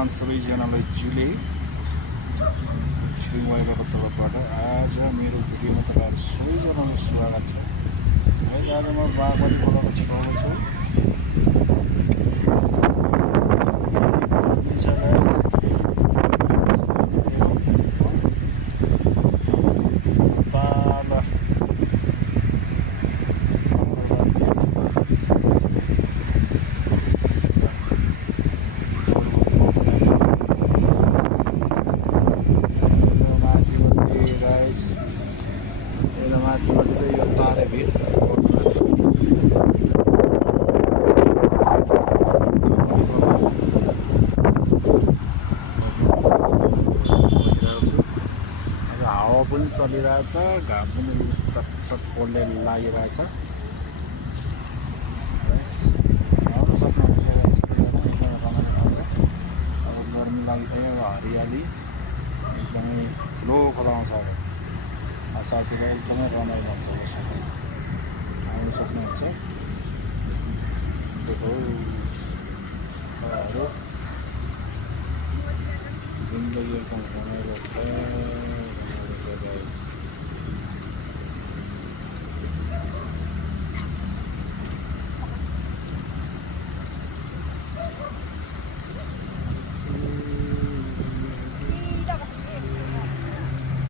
नमस्कार सबैजनालाई जुले छिरिङ वाइबाको तर्फबाट आज मेरो भिडियोमा तपाईँहरू सबैजनालाई स्वागत छ। है आज म बागमती खोलाको छेउमा छु। माथिबाट चाहिँ यो तारे भिर हावा पनि चलिरहेछ, घाम पनि टकटक पोल्ने लागिरहेछ। अब गर्मी लागिसक्यो, अब हरियाली एकदमै ठुलो खोला आउँछ। अब साथीलाई एकदमै रमाइलो हुन्छ, सबै आउनु सक्नुहुन्छ। यस्तो छ खोलाहरू, जिन्दगी एकदम रमाइलो छ।